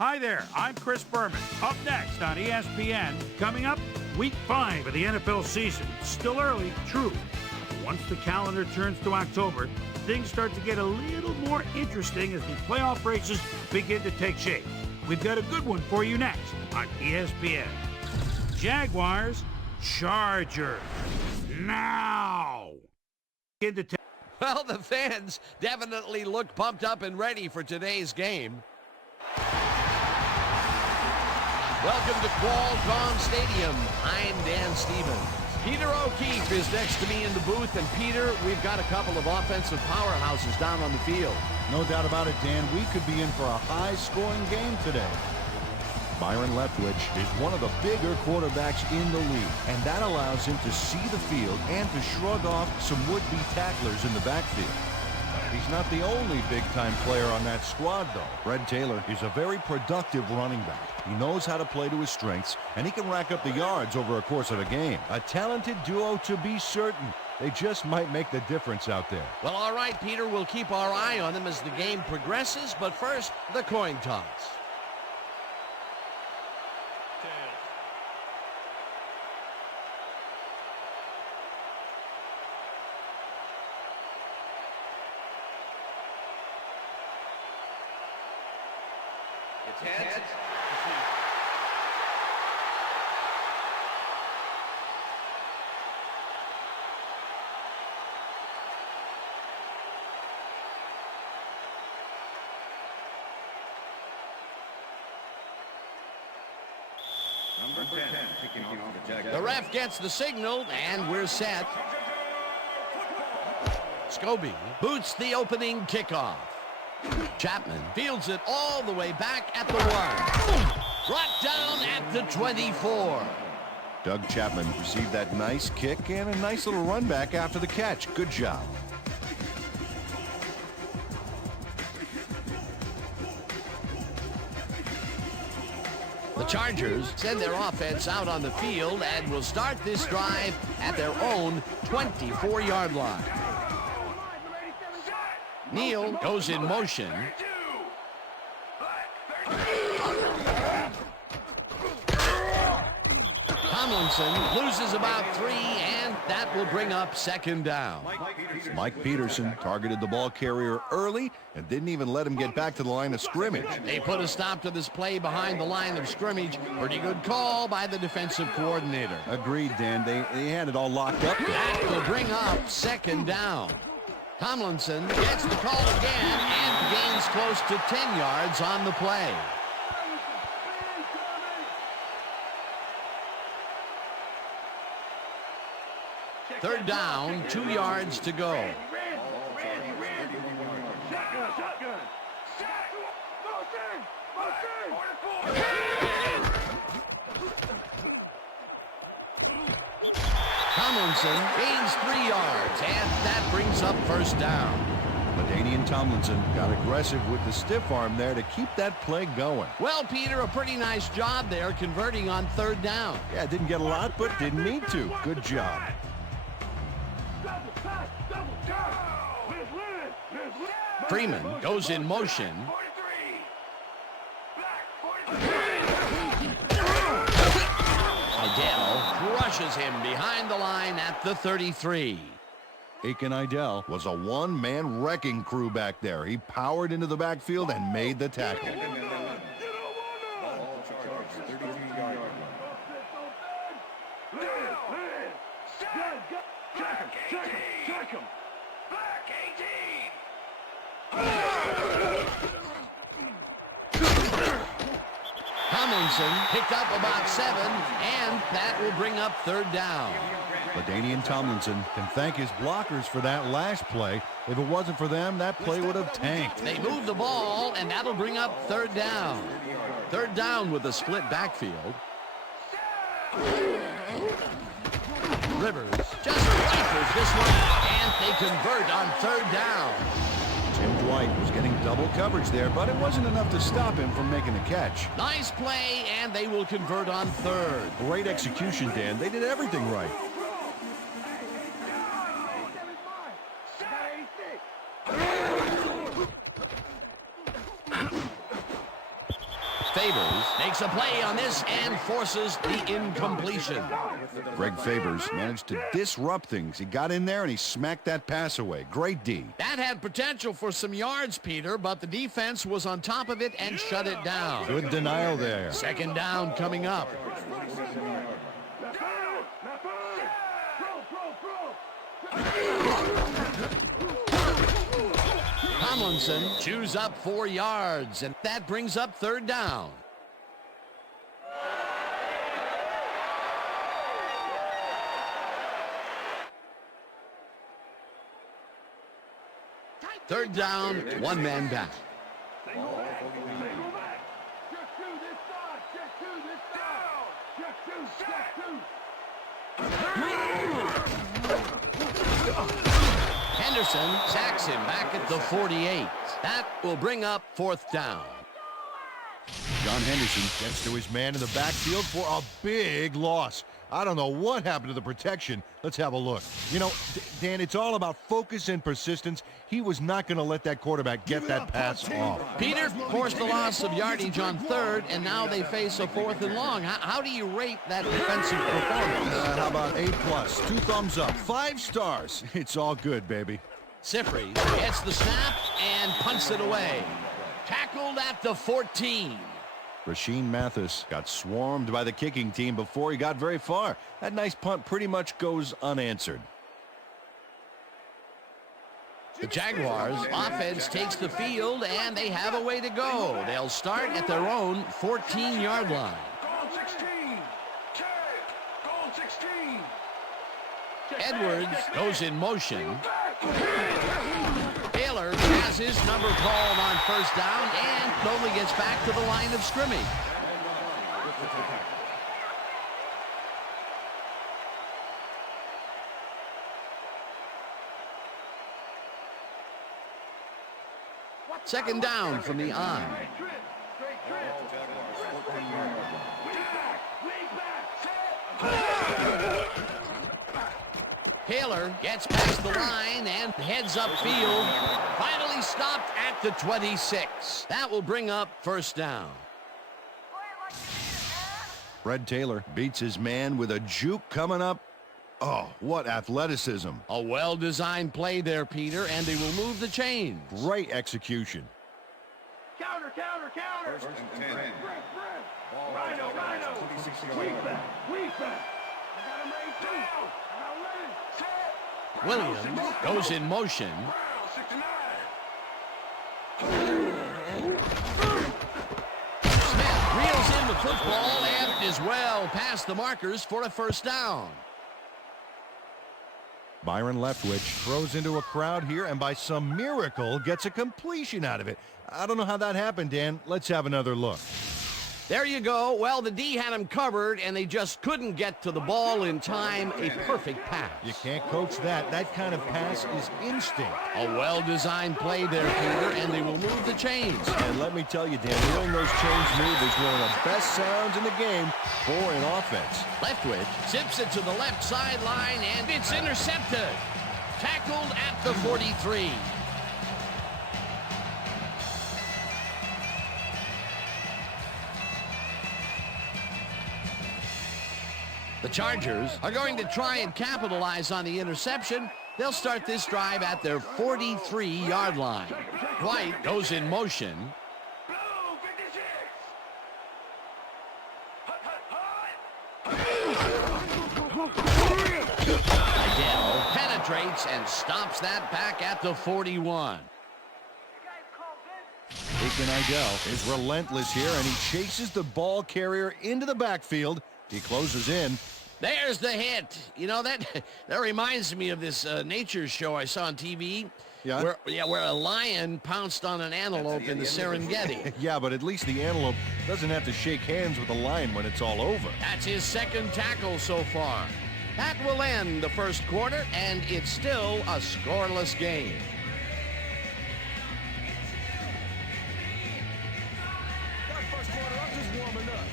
Hi there, I'm Chris Berman. Up next on ESPN, coming up, Week 5 of the NFL season. It's still early, true. Once the calendar turns to October, things start to get a little more interesting as the playoff races begin to take shape. We've got a good one for you next on ESPN. Jaguars, Chargers. Now! Well, the fans definitely look pumped up and ready for today's game. Welcome to Qualcomm Stadium. I'm Dan Stevens. Peter O'Keefe is next to me in the booth. And Peter, we've got a couple of offensive powerhouses down on the field. No doubt about it, Dan. We could be in for a high-scoring game today. Byron Leftwich is one of the bigger quarterbacks in the league, and that allows him to see the field and to shrug off some would-be tacklers in the backfield. He's not the only big-time player on that squad, though. Fred Taylor is a very productive running back. He knows how to play to his strengths, and he can rack up the yards over a course of a game. A talented duo to be certain. They just might make the difference out there. Well, all right, Peter, we'll keep our eye on them as the game progresses, but first, the coin toss. Heads. Number 10, kicking off the Jaguars. The ref gets the signal, and we're set. Scobie boots the opening kickoff. Chapman fields it all the way back at the 1. Brought down at the 24. Doug Chapman received that nice kick and a nice little run back after the catch. Good job. The Chargers send their offense out on the field and will start this drive at their own 24-yard line. Neal goes in motion. Tomlinson loses about 3, and that will bring up second down. Mike Peterson targeted the ball carrier early and didn't even let him get back to the line of scrimmage. They put a stop to this play behind the line of scrimmage. Pretty good call by the defensive coordinator. Agreed, Dan. They had it all locked up there. That will bring up second down. Tomlinson gets the call again and gains close to 10 yards on the play. Third down, 2 yards to go. Tomlinson gains 3 yards, and that brings up first down. LaDainian Tomlinson got aggressive with the stiff arm there to keep that play going. Well, Peter, a pretty nice job there converting on third down. Yeah, didn't get a lot, but didn't need to. Good job. Freeman goes in motion. Idell crushes him behind the line at the 33. Aiken Idell was a one-man wrecking crew back there. He powered into the backfield and made the tackle. Tomlinson picked up about 7, and that will bring up third down. LaDainian Tomlinson can thank his blockers for that last play. If it wasn't for them, that play would have tanked. They move the ball, and that'll bring up third down. Third down with a split backfield. Rivers just rifles this one, and they convert on third down. Tim Dwight was getting double coverage there, but it wasn't enough to stop him from making the catch. Nice play, and they will convert on third. Great execution, Dan. They did everything right. Favors makes a play on this and forces the incompletion. Greg Favors managed to disrupt things. He got in there and he smacked that pass away. Great D. That had potential for some yards, Peter, but the defense was on top of it and shut it down. Good denial there. Second down coming up. Tomlinson chews up 4 yards, and that brings up third down. Third down, one man back. Henderson sacks him back at the 48. That will bring up fourth down. John Henderson gets to his man in the backfield for a big loss. I don't know what happened to the protection. Let's have a look. You know, Dan, it's all about focus and persistence. He was not going to let that quarterback get that pass off. Peter forced the loss of yardage on third, and now they face a fourth and long. How do you rate that defensive performance? How about A+, 2 thumbs up, 5 stars. It's all good, baby. Sifri gets the snap and punts it away. Tackled at the 14. Rashean Mathis got swarmed by the kicking team before he got very far. That nice punt pretty much goes unanswered. The Jaguars offense takes the field, and they have a way to go. They'll start at their own 14-yard line. Edwards goes in motion. Taylor has his number called on first down and only gets back to the line of scrimmage. Second down from the on. Taylor gets past the line and heads upfield. Finally stopped at the 26. That will bring up first down. Fred Taylor beats his man with a juke coming up. Oh, what athleticism. A well-designed play there, Peter, and they will move the chains. Great execution. Counter, counter, counter. First and 10. Rhino, Rhino. Weak back, weak back. I got him right down. Williams goes in motion. Smith reels in the football and is well past the markers for a first down. Byron Leftwich throws into a crowd here and by some miracle gets a completion out of it. I don't know how that happened, Dan. Let's have another look. There you go. Well, the D had him covered, and they just couldn't get to the ball in time. A perfect pass. You can't coach that. That kind of pass is instinct. A well-designed play there, Peter, and they will move the chains. And let me tell you, Dan, hearing those chains move is one of the best sounds in the game for an offense. Leftwich zips it to the left sideline, and it's intercepted. Tackled at the 43. The Chargers are going to try and capitalize on the interception. They'll start this drive at their 43-yard line. White goes in motion. Idell penetrates and stops that back at the 41. Aiken Idell is relentless here, and he chases the ball carrier into the backfield. He closes in. There's the hit. You know, that reminds me of this nature show I saw on TV. Yeah? Where a lion pounced on an antelope in the Serengeti. Yeah, but at least the antelope doesn't have to shake hands with the lion when it's all over. That's his second tackle so far. That will end the first quarter, and it's still a scoreless game. That first quarter, I'm just warming up.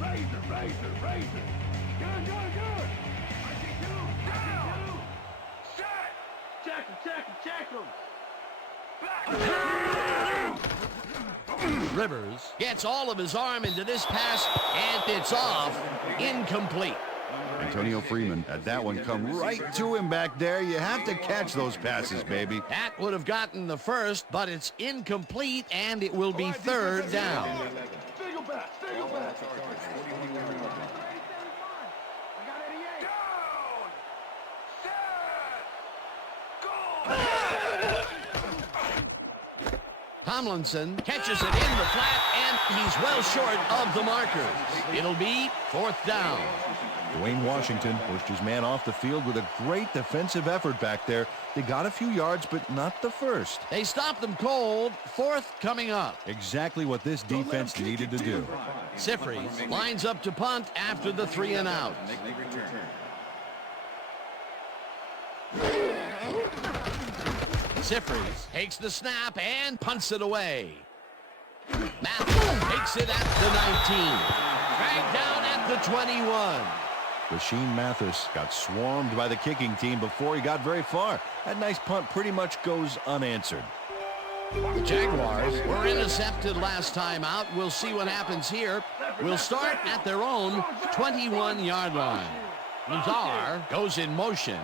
Razor. Good. I see two. Down. Set. Check him. Rivers gets all of his arm into this pass, and it's off. Incomplete. Antonio Freeman had that one come right to him back there. You have to catch those passes, baby. That would have gotten the first, but it's incomplete, and it will be third down. Single back. Single back. Tomlinson catches it in the flat, and he's well short of the markers. It'll be fourth down. Dwayne Washington pushed his man off the field with a great defensive effort back there. They got a few yards, but not the first. They stopped them cold. Fourth coming up. Exactly what this defense needed to do. Sifries lines up to punt after the 3 and out. Sifries takes the snap and punts it away. Matthews takes it at the 19. Dragged down at the 21. Rasheem Mathis got swarmed by the kicking team before he got very far. That nice punt pretty much goes unanswered. The Jaguars were intercepted last time out. We'll see what happens here. We'll start at their own 21-yard line. Lazar goes in motion.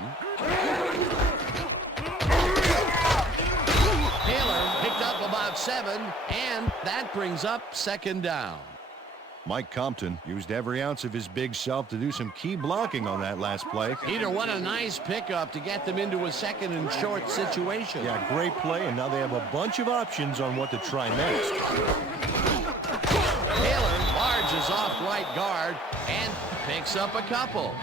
Taylor picked up about 7, and that brings up second down. Mike Compton used every ounce of his big self to do some key blocking on that last play. Peter, what a nice pickup to get them into a second and short situation. Yeah, great play, and now they have a bunch of options on what to try next. Taylor barges off right guard and picks up a couple.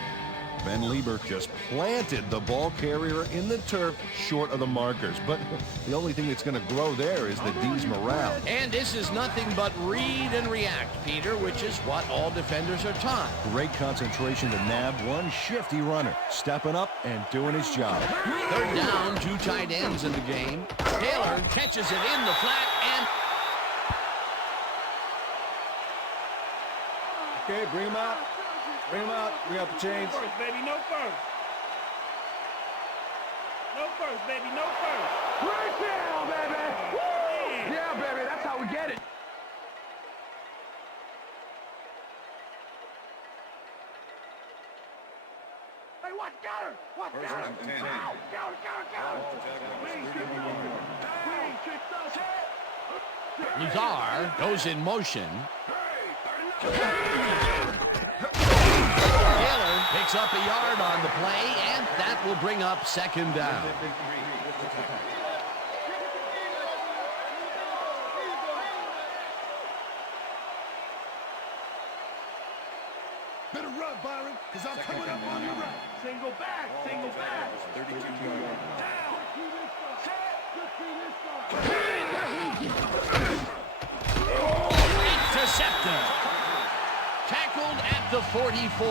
Ben Lieber just planted the ball carrier in the turf short of the markers. But the only thing that's going to grow there is the D's morale. And this is nothing but read and react, Peter, which is what all defenders are taught. Great concentration to nab one shifty runner, stepping up and doing his job. Third down, 2 tight ends in the game. Taylor catches it in the flat and... Okay, bring him out. Bring him out. Bring out the chains. No first, baby. No first. No first, baby. No first. Right down, baby. Woo! Yeah, baby. That's how we get it. Hey, what? Got her. What? Got her. First and 10. Got her. Lazar goes in motion. Taylor picks up a yard on the play, and that will bring up second down. Better run, Byron, because I'm coming up on your right. Single back. Single back. 32-yard. Intercepted. Tackled at the 44.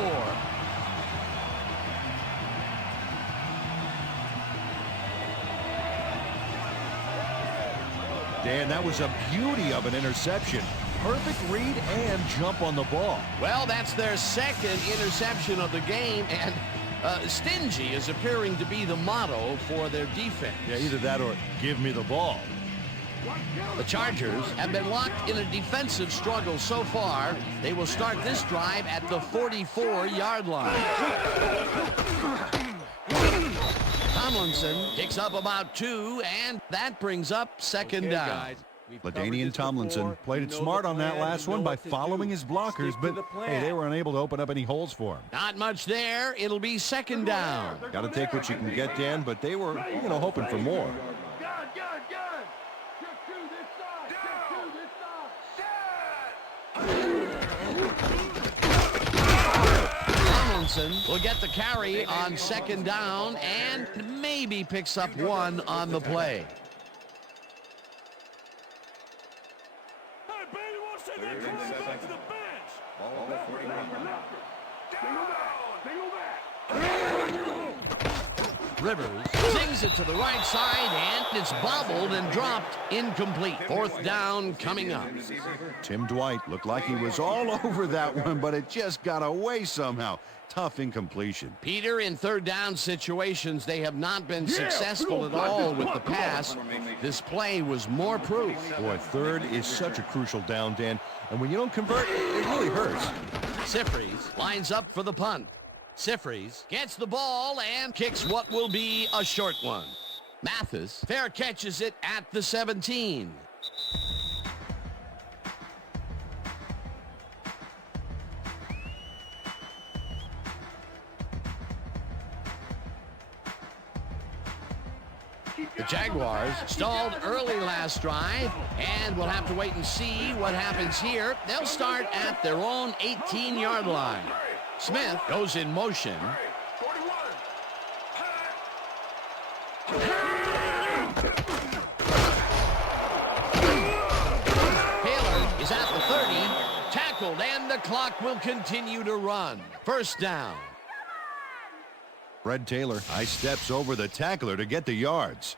Dan, that was a beauty of an interception. Perfect read and jump on the ball. Well, that's their second interception of the game, and stingy is appearing to be the motto for their defense. Yeah, either that or give me the ball. The Chargers have been locked in a defensive struggle so far. They will start this drive at the 44-yard line. Tomlinson picks up about 2, and that brings up second down. LaDainian Tomlinson played it smart on that last one by following his blockers, but hey, they were unable to open up any holes for him. Not much there. It'll be second down. Got to take what you can get, Dan, but they were, hoping for more. Tomlinson will get the carry on second down and maybe picks up 1 on the play. Hey, baby, want to send that quarterback to the bench? Ball at 41. Single back. Rivers sings it to the right side, and it's bobbled and dropped incomplete. Fourth down coming up. Tim Dwight looked like he was all over that one, but it just got away somehow. Tough incompletion. Peter, in third down situations, they have not been successful at all with the pass. This play was more proof. Boy, third is such a crucial down, Dan, and when you don't convert, it really hurts. Sifries lines up for the punt. Sifries gets the ball and kicks what will be a short one. Mathis fair catches it at the 17. The Jaguars stalled early last drive, and we'll have to wait and see what happens here. They'll start at their own 18-yard line. Smith goes in motion. Taylor is at the 30, tackled, and the clock will continue to run. First down. Fred Taylor high steps over the tackler to get the yards.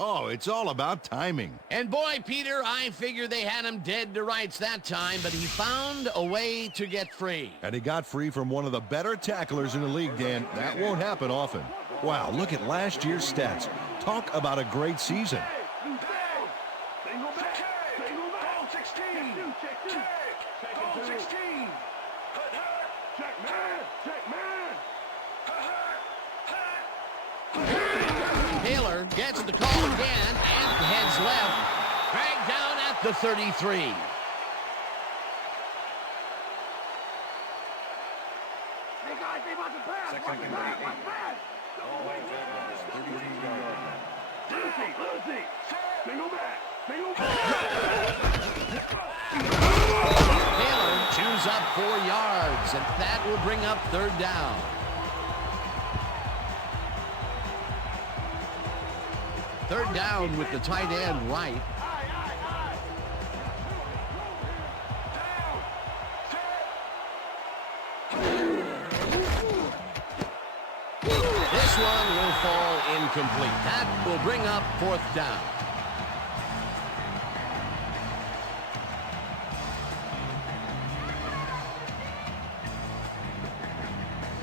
Oh, it's all about timing. And boy, Peter, I figure they had him dead to rights that time, but he found a way to get free. And he got free from one of the better tacklers in the league, Dan. That won't happen often. Wow, look at last year's stats. Talk about a great season. Taylor gets the call again and heads left. Dragged down at the 33. Hey guys, they about to pass. Watch the pass. Watch the pass. Lucy. Single back. Single back. Taylor chews up 4 yards, and that will bring up third down. Third down with the tight end right. This one will fall incomplete. That will bring up fourth down.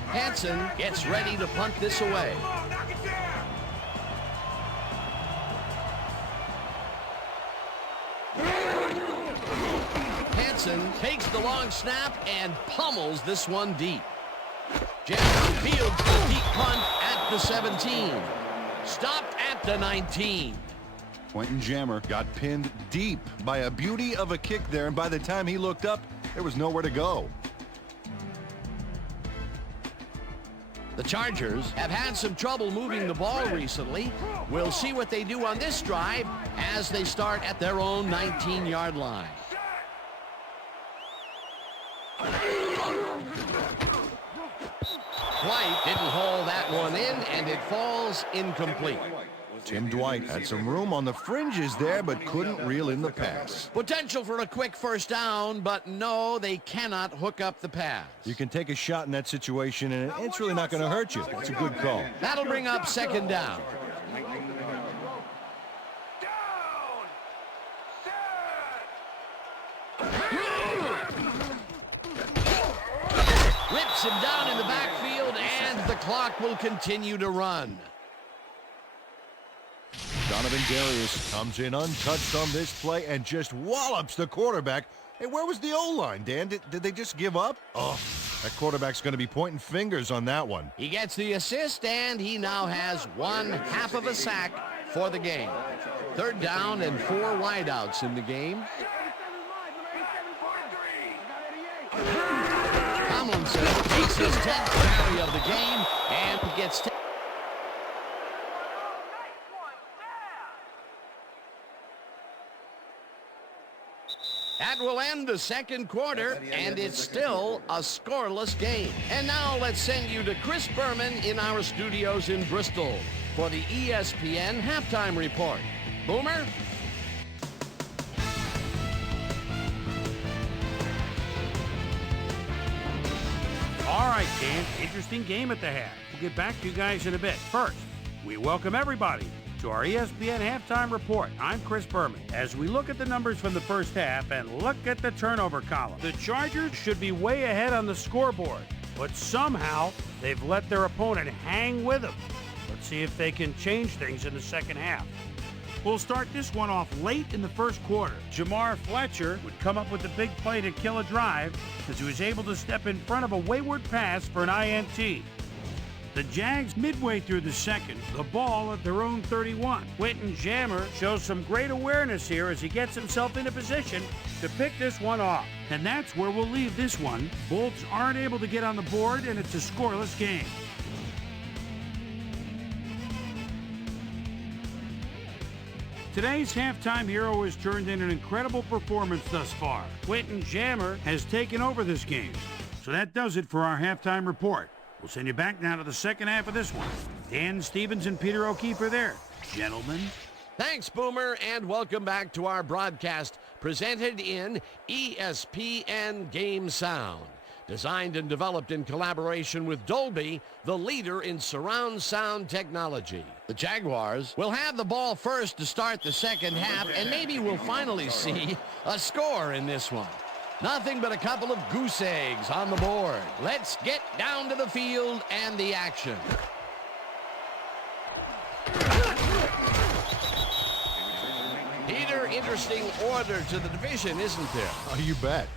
Hanson gets ready to punt this away. Hanson takes the long snap and pummels this one deep. Jackson fields the deep punt at the 17. Stopped at the 19. Quentin Jammer got pinned deep by a beauty of a kick there, and by the time he looked up, there was nowhere to go. The Chargers have had some trouble moving the ball recently. We'll see what they do on this drive as they start at their own 19-yard line. Dwight didn't haul that one in, and it falls incomplete. Tim Dwight had some room on the fringes there, but couldn't reel in the pass. Potential for a quick first down, but no, they cannot hook up the pass. You can take a shot in that situation, and it's really not going to hurt you. That's a good call. That'll bring up second down. Rips him down in the backfield, and the clock will continue to run. Donovan Darius comes in untouched on this play and just wallops the quarterback. Hey, where was the O-line, Dan? Did they just give up? Oh, that quarterback's going to be pointing fingers on that one. He gets the assist, and he now has 1/2 of a sack for the game. Third down and 4 wideouts in the game. Tomlinson takes his 10th carry of the game and gets That will end the second quarter, and it's still a scoreless game. And now let's send you to Chris Berman in our studios in Bristol for the ESPN Halftime Report. Boomer? All right, Dan, interesting game at the half. We'll get back to you guys in a bit. First, we welcome everybody to our ESPN Halftime Report. I'm Chris Berman. As we look at the numbers from the first half and look at the turnover column, the Chargers should be way ahead on the scoreboard, but somehow they've let their opponent hang with them. Let's see if they can change things in the second half. We'll start this one off late in the first quarter. Jamar Fletcher would come up with the big play to kill a drive as he was able to step in front of a wayward pass for an INT. The Jags, midway through the second, the ball at their own 31. Quentin Jammer shows some great awareness here as he gets himself in a position to pick this one off. And that's where we'll leave this one. Bolts aren't able to get on the board, and it's a scoreless game. Today's halftime hero has turned in an incredible performance thus far. Quentin Jammer has taken over this game. So that does it for our halftime report. We'll send you back now to the second half of this one. Dan Stevens and Peter O'Keefe are there. Gentlemen. Thanks, Boomer, and welcome back to our broadcast presented in ESPN Game Sound. Designed and developed in collaboration with Dolby, the leader in surround sound technology. The Jaguars will have the ball first to start the second half, and maybe we'll finally see a score in this one. Nothing but a couple of goose eggs on the board. Let's get down to the field and the action. Peter, interesting order to the division, isn't there? Oh, you bet.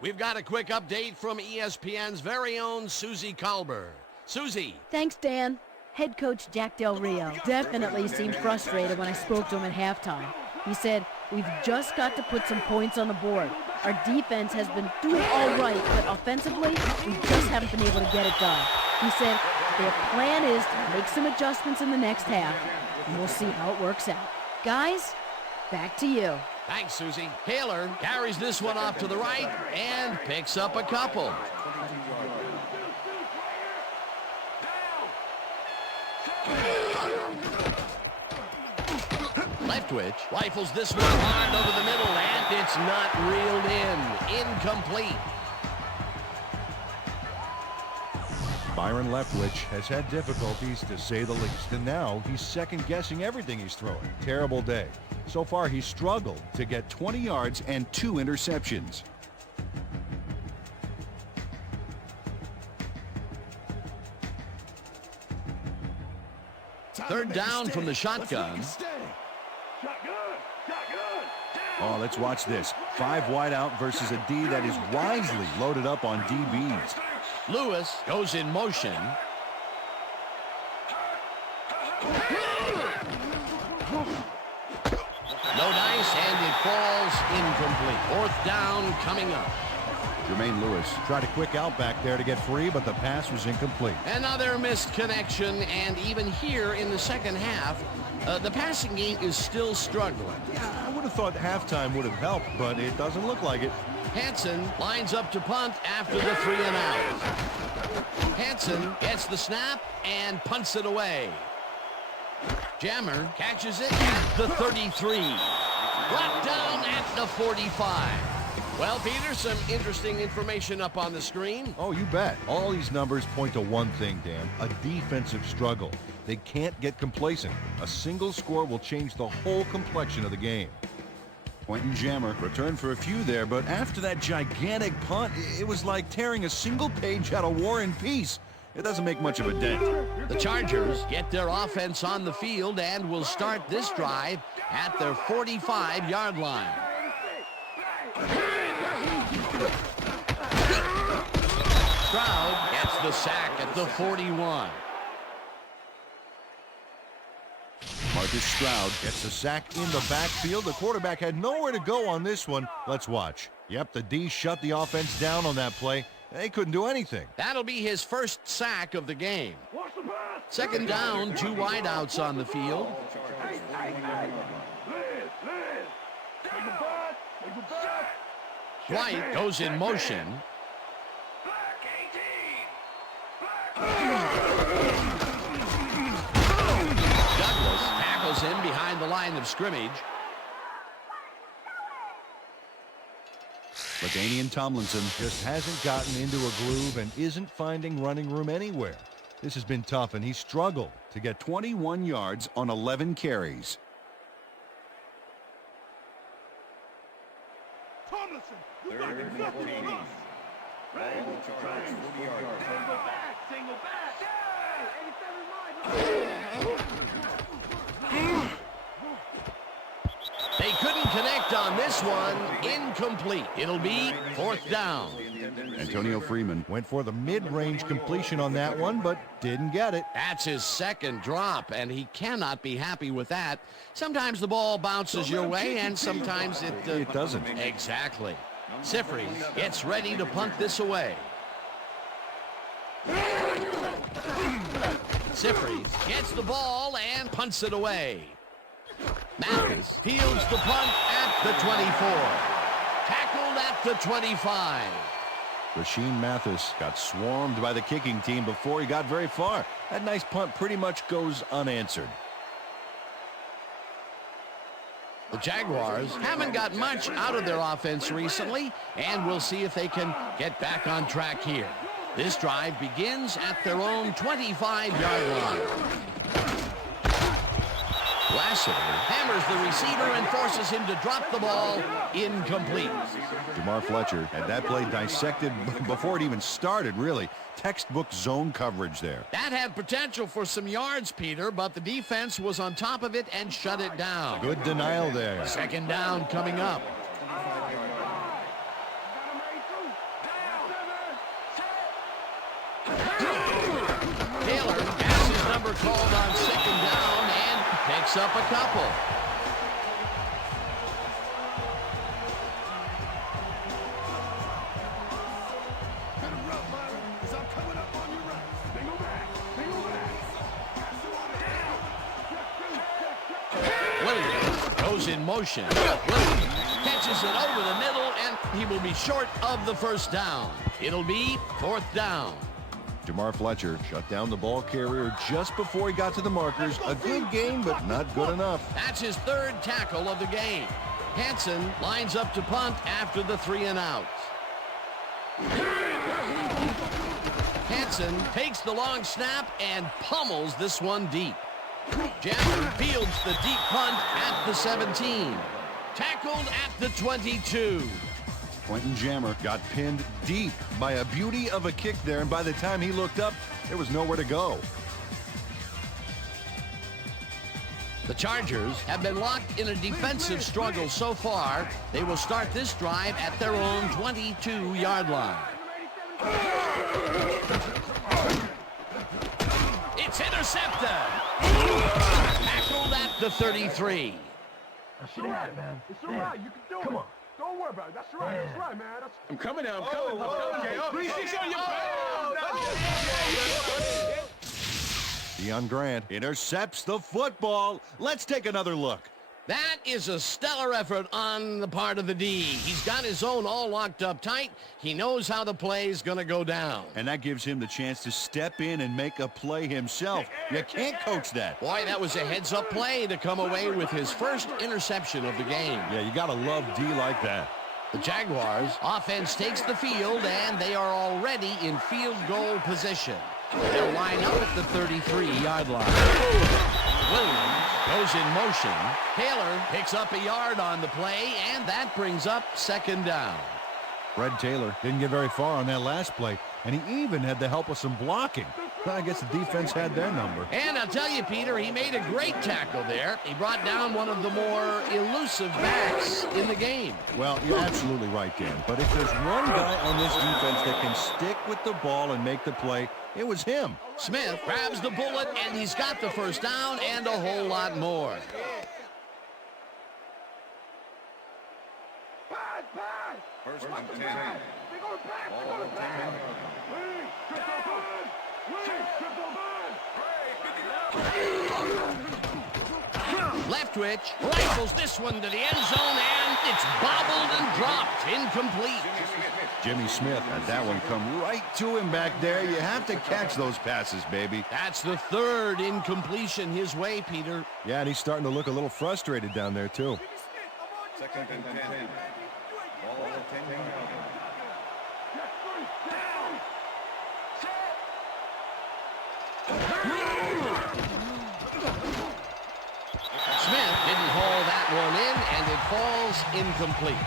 We've got a quick update from ESPN's very own Susie Colber. Susie. Thanks, Dan. Head coach Jack Del Rio definitely seemed frustrated when I spoke to him at halftime. He said, "We've just got to put some points on the board. Our defense has been doing all right, but offensively, we just haven't been able to get it done." He said, "Their plan is to make some adjustments in the next half, and we'll see how it works out." Guys, back to you. Thanks, Susie. Taylor carries this one off to the right and picks up a couple. Leftwich rifles this one hard over the middle, and it's not reeled in. Incomplete. Byron Leftwich has had difficulties, to say the least, and now he's second-guessing everything he's throwing. Terrible day. So far, he's struggled to get 20 yards and 2 interceptions. Third down from the shotgun. Oh, let's watch this. 5 wide out versus a D that is wisely loaded up on DBs. Lewis goes in motion. No dice, and it falls incomplete. Fourth down coming up. Jermaine Lewis tried a quick out back there to get free, but the pass was incomplete. Another missed connection, and even here in the second half, the passing game is still struggling. Yeah, I would have thought halftime would have helped, but it doesn't look like it. Hansen lines up to punt after the 3 and out. Hansen gets the snap and punts it away. Jammer catches it at the 33. Brought down at the 45. Well, Peter, some interesting information up on the screen. Oh, you bet. All these numbers point to one thing, Dan, a defensive struggle. They can't get complacent. A single score will change the whole complexion of the game. Quentin Jammer returned for a few there, but after that gigantic punt, it was like tearing a single page out of War and Peace. It doesn't make much of a dent. The Chargers get their offense on the field and will start this drive at their 45-yard line. Stroud gets the sack at the 41. Marcus Stroud gets the sack in the backfield. The quarterback had nowhere to go on this one. Let's watch. Yep, the D shut the offense down on that play. They couldn't do anything. That'll be his first sack of the game. Second down, 2 wideouts on the field. White goes in motion. Douglas tackles him behind the line of scrimmage. LaDainian Tomlinson just hasn't gotten into a groove and isn't finding running room anywhere. This has been tough, and he struggled to get 21 yards on 11 carries. Tomlinson, you got nothing on us. Ready? Single back, single back. They couldn't connect on this one. Incomplete. It'll be 4th down. Antonio Freeman went for the mid-range completion on that one, but didn't get it. That's his second drop, and he cannot be happy with that. Sometimes the ball bounces your way, and sometimes it doesn't. Exactly. Sifri gets ready to punt this away. Sifri gets the ball and punts it away. Mathis fields the punt at the 24. Tackled at the 25. Rasheem Mathis got swarmed by the kicking team before he got very far. That nice punt pretty much goes unanswered. The Jaguars haven't got much out of their offense recently, and we'll see if they can get back on track here. This drive begins at their own 25-yard line. Lassiter hammers the receiver and forces him to drop the ball. Incomplete. Jamar Fletcher had that play dissected before it even started, really. Textbook zone coverage there. That had potential for some yards, Peter, but the defense was on top of it and shut it down. Good denial there. 2nd down coming up. Taylor has his number called on 2nd down and picks up a couple. Williams goes in motion. Williams catches it over the middle, and he will be short of the 1st down. It'll be 4th down. Jamar Fletcher shut down the ball carrier just before he got to the markers. A good game, but not good enough. That's his 3rd tackle of the game. Hansen lines up to punt after the 3 and out. Hansen takes the long snap and pummels this one deep. Jammer fields the deep punt at the 17. Tackled at the 22. Quentin Jammer got pinned deep by a beauty of a kick there, and by the time he looked up, there was nowhere to go. The Chargers have been locked in a defensive struggle so far. They will start this drive at their own 22-yard line. It's intercepted. Tackled at the 33. It's all right, man. It's all right. You can do it. Come on. Don't worry about it. That's right. That's right, man. I'm coming now. I'm coming. Okay. 360 on your Deion Grant intercepts the football. Let's take another look. That is a stellar effort on the part of the D. He's got his zone all locked up tight. He knows how the play is going to go down. And that gives him the chance to step in and make a play himself. You can't coach that. Boy, that was a heads-up play to come away with his first interception of the game. Yeah, you got to love D like that. The Jaguars offense takes the field, and they are already in field goal position. They'll line up at the 33-yard line. Williams goes in motion. Taylor picks up a yard on the play, and that brings up 2nd down. Fred Taylor didn't get very far on that last play, and he even had the help of some blocking. I guess the defense had their number. And I'll tell you, Peter, he made a great tackle there. He brought down one of the more elusive backs in the game. Well, you're absolutely right, Dan. But if there's one guy on this defense that can stick with the ball and make the play, it was him. Smith grabs the bullet, and he's got the 1st down and a whole lot more. First and 10. Leftwich rifles this one to the end zone, and it's bobbled and dropped. Incomplete. Jimmy Smith had that one come right to him back there. You have to catch those passes, baby. That's the 3rd incompletion his way, Peter. Yeah, and he's starting to look a little frustrated down there, too. 2nd and 10. Ball at the 10-yard line. Smith didn't haul that one in, and it falls incomplete.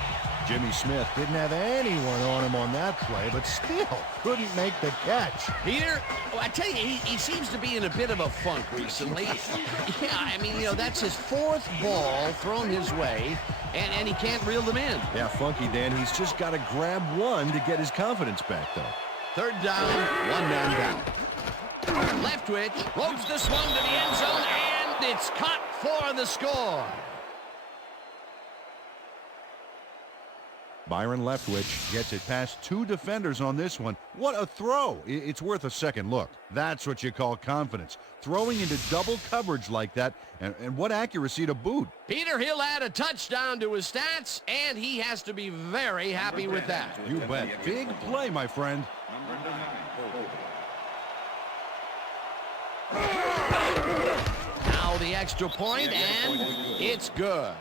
Jimmy Smith didn't have anyone on him on that play, but still couldn't make the catch. Peter, I tell you, he seems to be in a bit of a funk recently. Yeah, I mean, that's his fourth ball thrown his way, and he can't reel them in. Yeah, funky, Dan. He's just got to grab one to get his confidence back, though. Third down, one man down. Leftwich ropes this one to the end zone, and it's caught for the score. Byron Leftwich gets it past two defenders on this one. What a throw. It's worth a second look. That's what you call confidence. Throwing into double coverage like that, and what accuracy to boot. Peter, he'll add a touchdown to his stats, and he has to be very happy with that. You bet. Big play, my friend. Now the extra point, and it's good.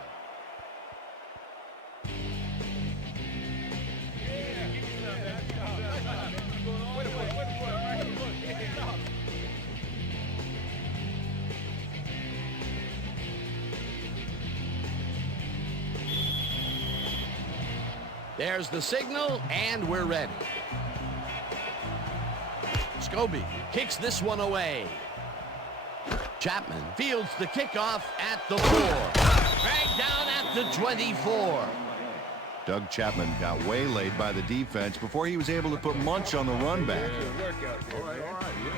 There's the signal, and we're ready. Scobie kicks this one away. Chapman fields the kickoff at the 4. Dragged down at the 24. Doug Chapman got waylaid by the defense before he was able to put Munch on the run back. All right, yeah.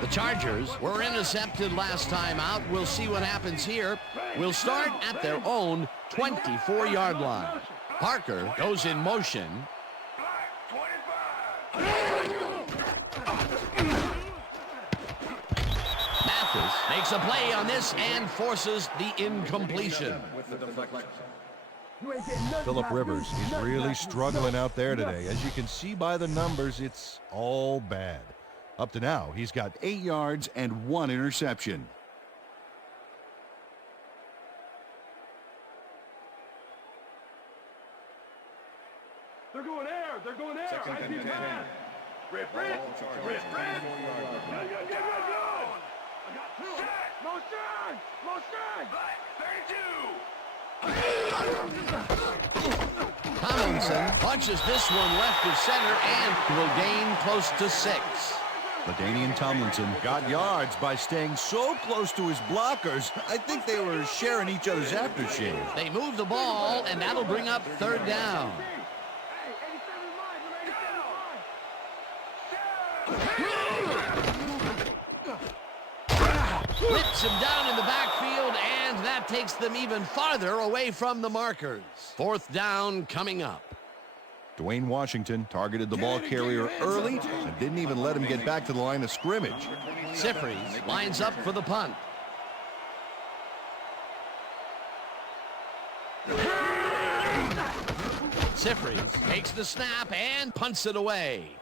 The Chargers were intercepted last time out. We'll see what happens here. We'll start at their own 24-yard line. Parker goes in motion. Mathis makes a play on this and forces the incompletion. Phillip Rivers is really struggling out there today. As you can see by the numbers, it's all bad. Up to now, he's got 8 yards and 1 interception. They're going air. They're going air. Second and 10. Rip. Ball Chargers, 24-yard line. Good. I got two. Motion. Tomlinson punches this one left of center and will gain close to 6. LaDainian Tomlinson got yards by staying so close to his blockers. I think they were sharing each other's aftershave. They move the ball, and that'll bring up third down. Whips him down in the backfield, and that takes them even farther away from the markers. Fourth down coming up. Dwayne Washington targeted the ball carrier early and didn't even let him get back to the line of scrimmage. Sifries lines up for the punt. Sifries takes the snap and punts it away.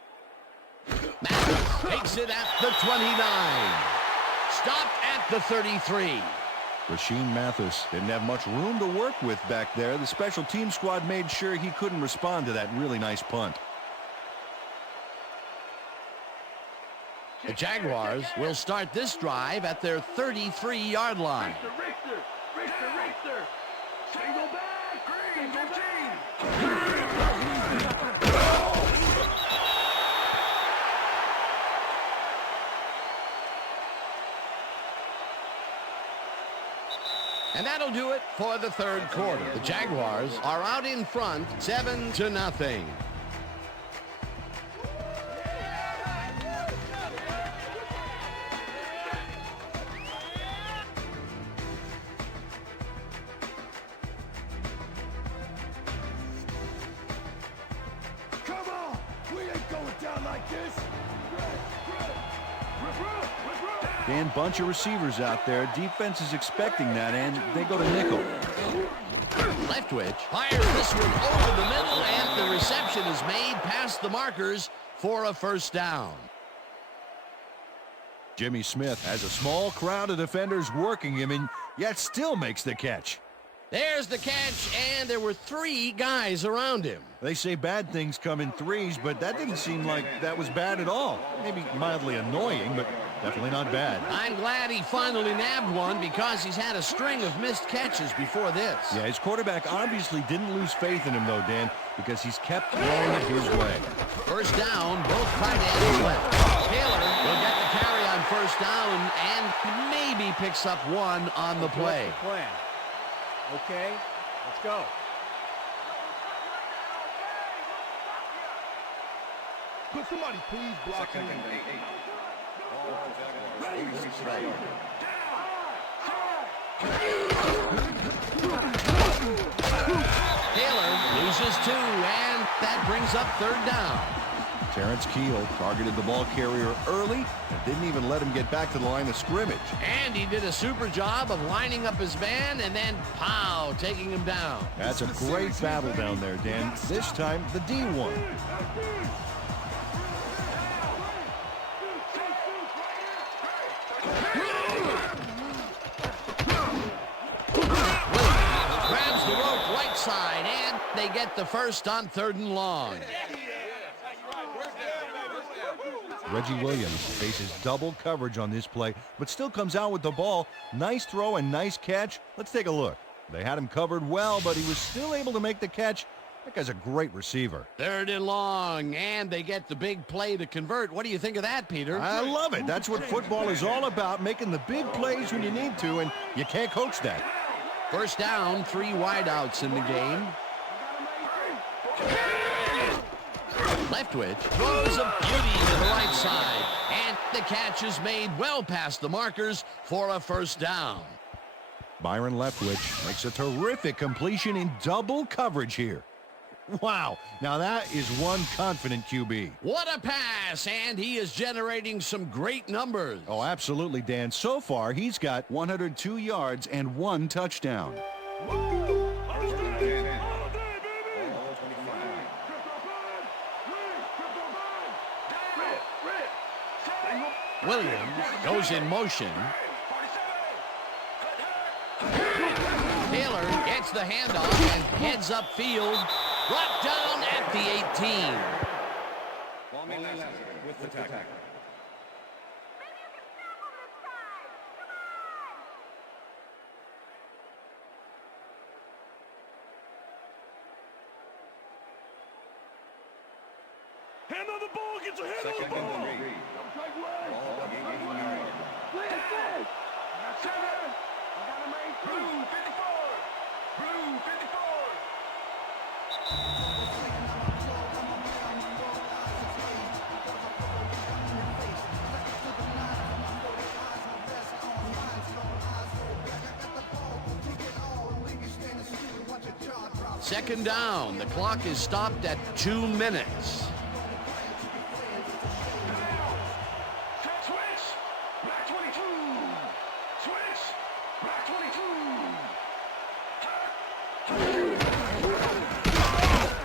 Mathis takes it at the 29. Stopped at the 33. Rasheem Mathis didn't have much room to work with back there. The special team squad made sure he couldn't respond to that really nice punt. The Jaguars will start this drive at their 33-yard line. Richter. Single back. Green, 15. And that'll do it for the third quarter. The Jaguars are out in front, 7-0. Come on. We ain't going down like this. Dan, bunch of receivers out there. Defense is expecting that, and they go to nickel. Leftwich fires this one over the middle, and the reception is made past the markers for a first down. Jimmy Smith has a small crowd of defenders working him and yet still makes the catch. There's the catch, and there were 3 guys around him. They say bad things come in threes, but that didn't seem like that was bad at all. Maybe mildly annoying, but definitely not bad. I'm glad he finally nabbed one because he's had a string of missed catches before this. Yeah, his quarterback obviously didn't lose faith in him, though, Dan, because he's kept throwing it his way. First down, both tight ends left. Taylor will get the carry on first down and maybe picks up one on the play. What's the plan? Okay, let's go. Could somebody please block him? Taylor loses 2, and that brings up third down. Terrence Keel targeted the ball carrier early and didn't even let him get back to the line of scrimmage. And he did a super job of lining up his man and then, pow, taking him down. That's a great battle down there, Dan. This time, the D won. Grabs the rope right side, and they get the first on 3rd and long. Reggie Williams faces double coverage on this play, but still comes out with the ball. Nice throw and nice catch. Let's take a look. They had him covered well, but he was still able to make the catch. That guy's a great receiver. 3rd and long, and they get the big play to convert. What do you think of that, Peter? I love it. That's what football is all about, making the big plays when you need to, and you can't coach that. First down, 3 wideouts in the game. Leftwich throws a beauty to the right side, and the catch is made well past the markers for a first down. Byron Leftwich makes a terrific completion in double coverage here. Wow, now that is one confident QB. What a pass, and he is generating some great numbers. Oh, absolutely, Dan. So far, he's got 102 yards and 1 touchdown. Williams goes in motion. Taylor gets the handoff and heads upfield. Brought down at the 18. With the tackle. Hand on the ball, get your hand on the Second ball. and 3. Ball gaining yard. Blue 54. Blue 54. Second down. The clock is stopped at 2 minutes. Switch. Black 22. Switch. Black 22.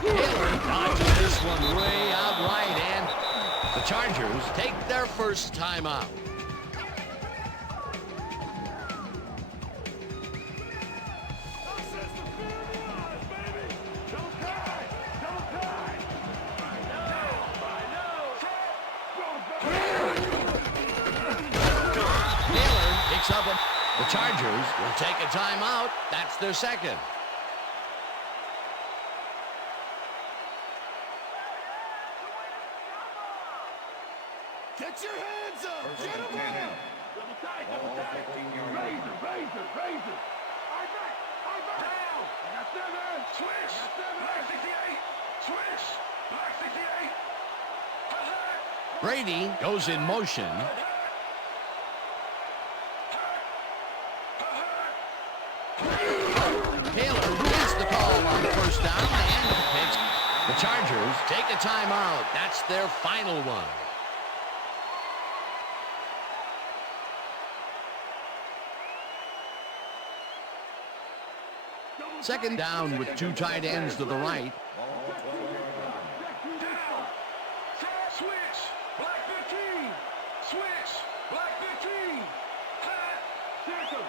Taylor dodges this one way out right, and the Chargers take their first timeout. The Chargers will take a timeout. That's their second. Get your hands up. First Get and them 10. up. Ball 15-yard line. Razor. I got 7. Switch. Black 68. Switch. Black 68. Brady goes in motion. Taylor gets the call on first down and picks. The Chargers take a timeout. That's their final one. Second down with 2 tight ends to the right. Switch. Black 15. Switch. Black 15. Hot. Check him.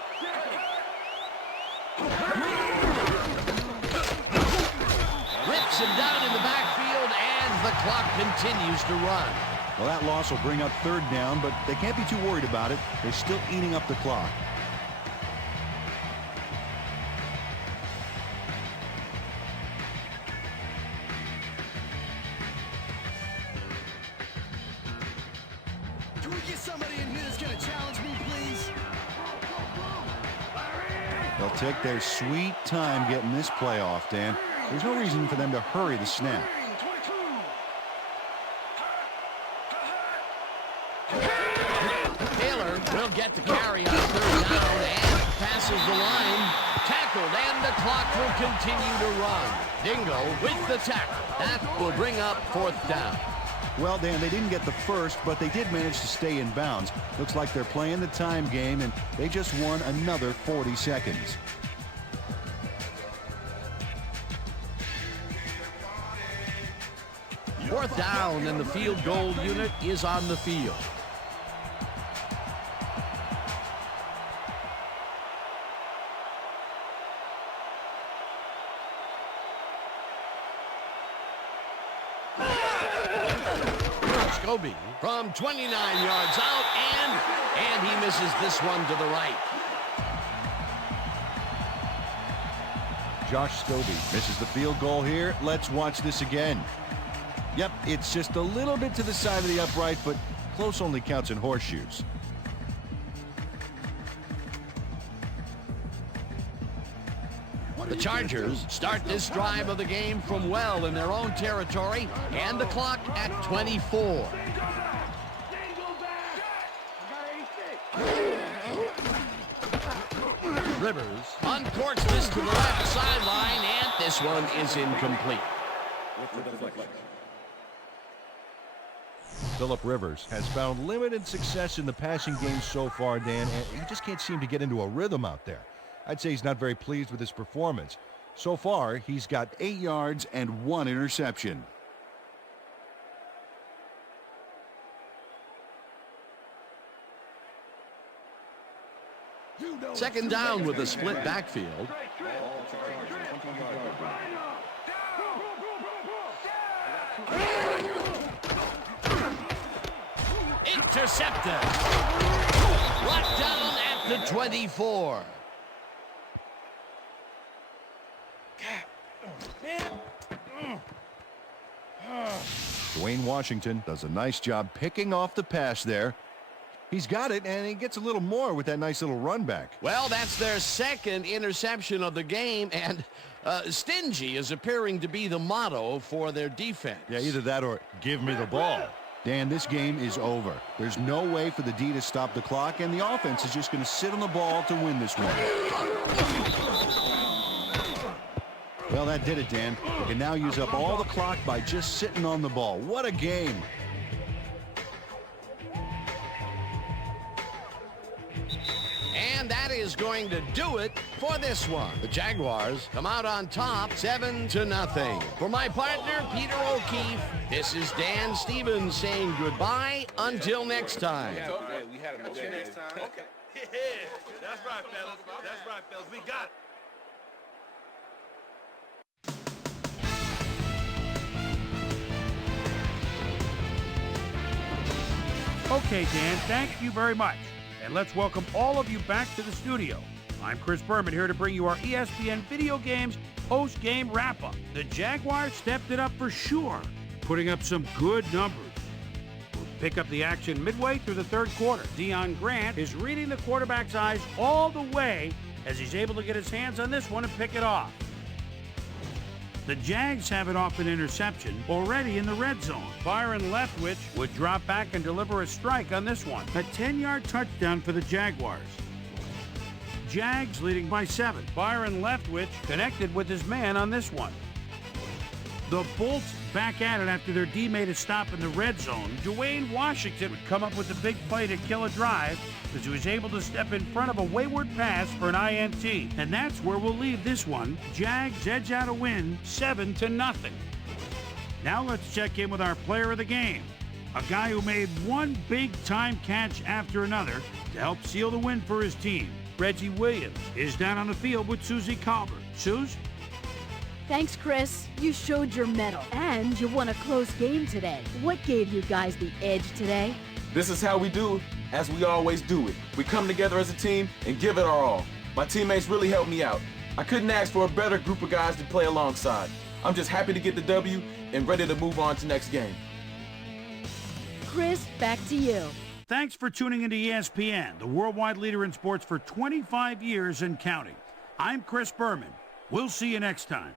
Rips him down in the backfield, and the clock continues to run. Well, that loss will bring up third down, but they can't be too worried about it. They're still eating up the clock. Can we get somebody in here that's going to challenge me, please? They'll take their sweet time getting this play off, Dan. There's no reason for them to hurry the snap. Taylor will get the carry on third down and passes the line. Tackled, and the clock will continue to run. Dingo with the tackle. That will bring up fourth down. Well, Dan, they didn't get the first, but they did manage to stay in bounds. Looks like they're playing the time game, and they just won another 40 seconds. Fourth down, and the field goal unit is on the field. Scobie from 29 yards out, and he misses this one to the right. Josh Scobie misses the field goal here. Let's watch this again. Yep, it's just a little bit to the side of the upright, but close only counts in horseshoes. The Chargers start this drive of the game from well in their own territory, and the clock at 24. Rivers uncorks this to the left sideline, and this one is incomplete. Phillip Rivers has found limited success in the passing game so far, Dan, and he just can't seem to get into a rhythm out there. I'd say he's not very pleased with his performance. So far, he's got 8 yards and 1 interception. Second down with a split backfield. Intercepted. Brought down at the 24. Dwayne Washington does a nice job picking off the pass there. He's got it, and he gets a little more with that nice little run back. Well, that's their second interception of the game, and stingy is appearing to be the motto for their defense. Yeah, either that or give me the ball. Dan, this game is over. There's no way for the D to stop the clock, and the offense is just going to sit on the ball to win this one. Well, that did it, Dan. They can now use up all the clock by just sitting on the ball. What a game. And that is going to do it for this one. The Jaguars come out on top 7-0. For my partner, Peter O'Keefe, this is Dan Stevens saying goodbye until next time. We had him okay. Next time. Okay. Yeah, that's right, fellas. That's right, fellas. We got it. Okay, Dan, thank you very much. And let's welcome all of you back to the studio. I'm Chris Berman here to bring you our ESPN Video Games post-game wrap-up. The Jaguars stepped it up for sure, putting up some good numbers. We'll pick up the action midway through the third quarter. Deion Grant is reading the quarterback's eyes all the way as he's able to get his hands on this one and pick it off. The Jags have it off an interception already in the red zone. Byron Leftwich would drop back and deliver a strike on this one. A 10-yard touchdown for the Jaguars. Jags leading by 7. Byron Leftwich connected with his man on this one. The Bolts back at it after their D made a stop in the red zone. Dwayne Washington would come up with a big play to kill a drive as he was able to step in front of a wayward pass for an INT. And that's where we'll leave this one. Jags edge out a win 7-0. Now let's check in with our player of the game. a guy who made one big-time catch after another to help seal the win for his team. Reggie Williams is down on the field with Susie Colbert. Suze? Thanks, Chris. You showed your mettle, and you won a close game today. What gave you guys the edge today? This is how we do it, as we always do it. We come together as a team and give it our all. My teammates really helped me out. I couldn't ask for a better group of guys to play alongside. I'm just happy to get the W and ready to move on to next game. Chris, back to you. Thanks for tuning into ESPN, the worldwide leader in sports for 25 years and counting. I'm Chris Berman. We'll see you next time.